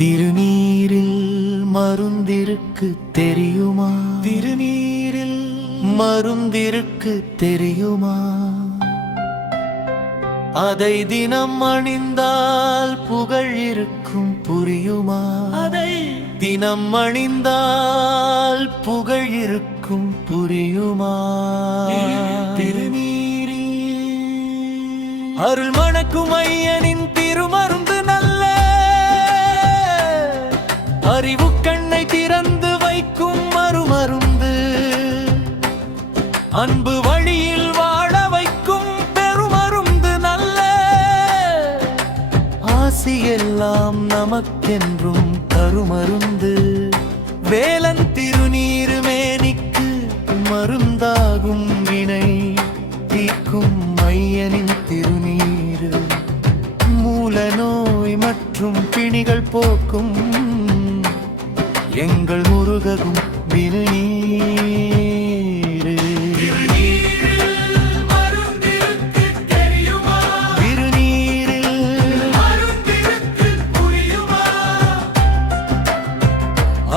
திருநீரில் மருந்திருக்கு தெரியுமா? திருநீரில் மருந்திருக்கு தெரியுமா? அதை தினம் அணிந்தால் புகழ் இருக்கும் புரியுமா? அதை தினம் அணிந்தால் புகழ் இருக்கும் புரியுமா? திருநீரில் அருள் மணக்கும் ஐயனின் திருமருந்து நல்ல அறிவு கண்ணை திறந்து வைக்கும் மறுமருந்து, அன்பு வழியில் வாழ வைக்கும் பெருமருந்து நல்ல ஆசி எல்லாம் நமக்கென்றும் கருமருந்து. வேலன் திருநீரு மேனிக்கு மருந்தாகும் வினை தீக்கும் ஐயனின் திருநீரு மூல நோய் மற்றும் பிணிகள் போக்கும் எங்கள் முருககும் திருநீரு.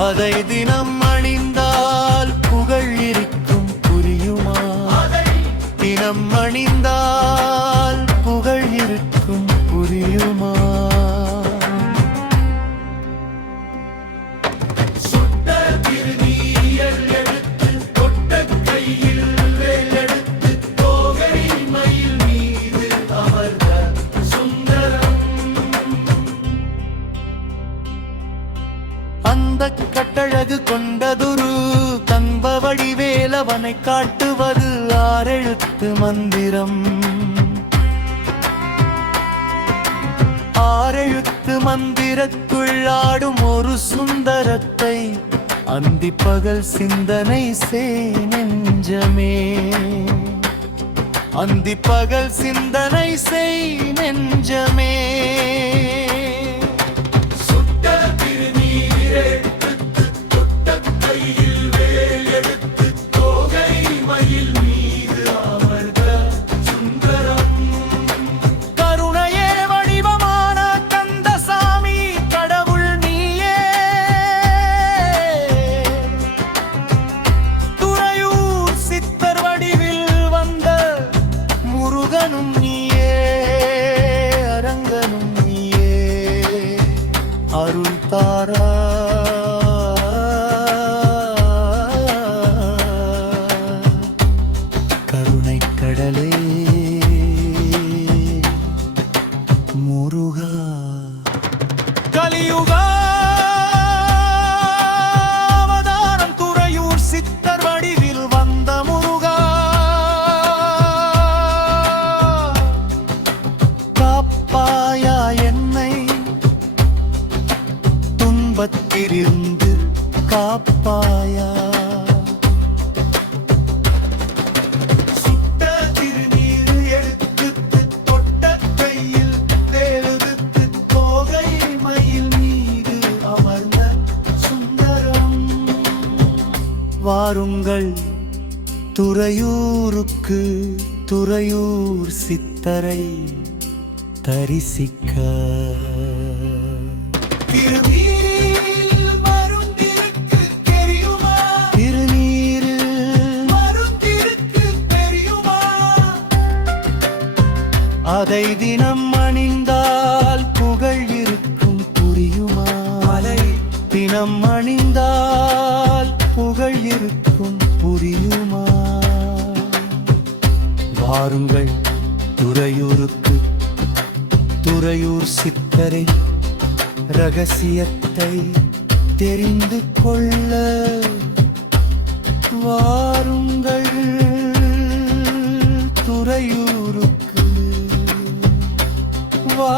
அதை தினம் அணிந்தால் புகழ் இருக்கும் புரியுமா? தினம் அணிந்தால் புகழ் இருக்கும் புரியுமா? சுட்ட திருநீர் எடுத்து தொட்ட கையில் வேல் எடுத்து தோகை மயில் மீது அமர்ந்த சுந்தரம். அந்த கட்டழகு கொண்டதுரு கம்பவடி வேலவனை காட்டுவது ஆறெழுத்து மந்திரம். ஆறெழுத்து மந்திரத்துள் ஆடும் ஒரு சுந்தரத்தை அந்தி பகல் சிந்தனை செய் நெஞ்சமே. அந்தி பகல் சிந்தனை செய் நெஞ்சமே. சுட்ட திருநீர் எடுத்து தொட்ட கையில் வேல் எடுத்து தோகை மயில் மீது அமர்ந்த சுந்தரம். கருணையே வடிவமான கந்தசாமி கடவுள் நீயே. துறையூர் சித்தர் வடிவில் வந்த முருகனும் நீயே, அரங்கனும் நீயே. அருள் தாரா கருணை கடலே முருகா. கலியுகா அவதாரம் துறையூர் சித்தர் வடிவில் வந்த முருகா. காப்பாயா என்னை துன்பத்திலிருந்து காப்பாயா. சுட்ட திருநீர் எடுத்து தொட்ட கையில் வேல் எடுத்து தோகை மயில் மீது அமர்ந்த சுந்தரம். வாருங்கள் துறையூருக்கு துறையூர் சித்தரை தரிசிக்க. திருநீரில் மருந்திருக்கு தெரியுமா? திருநீரு மருந்திருக்கு தெரியுமா? அதை தினம் அணிந்தால் புகழ் இருக்கும் புரியுமா? அதை தினம் அணிந்தால் புகழ் இருக்கும் புரியுமா? வாருங்கள் துறையூருக்கு துறையூர் சித்தரை ரகசியத்தை தெரிந்து கொள்ள வாருங்கள் துறையூருக்கு வா.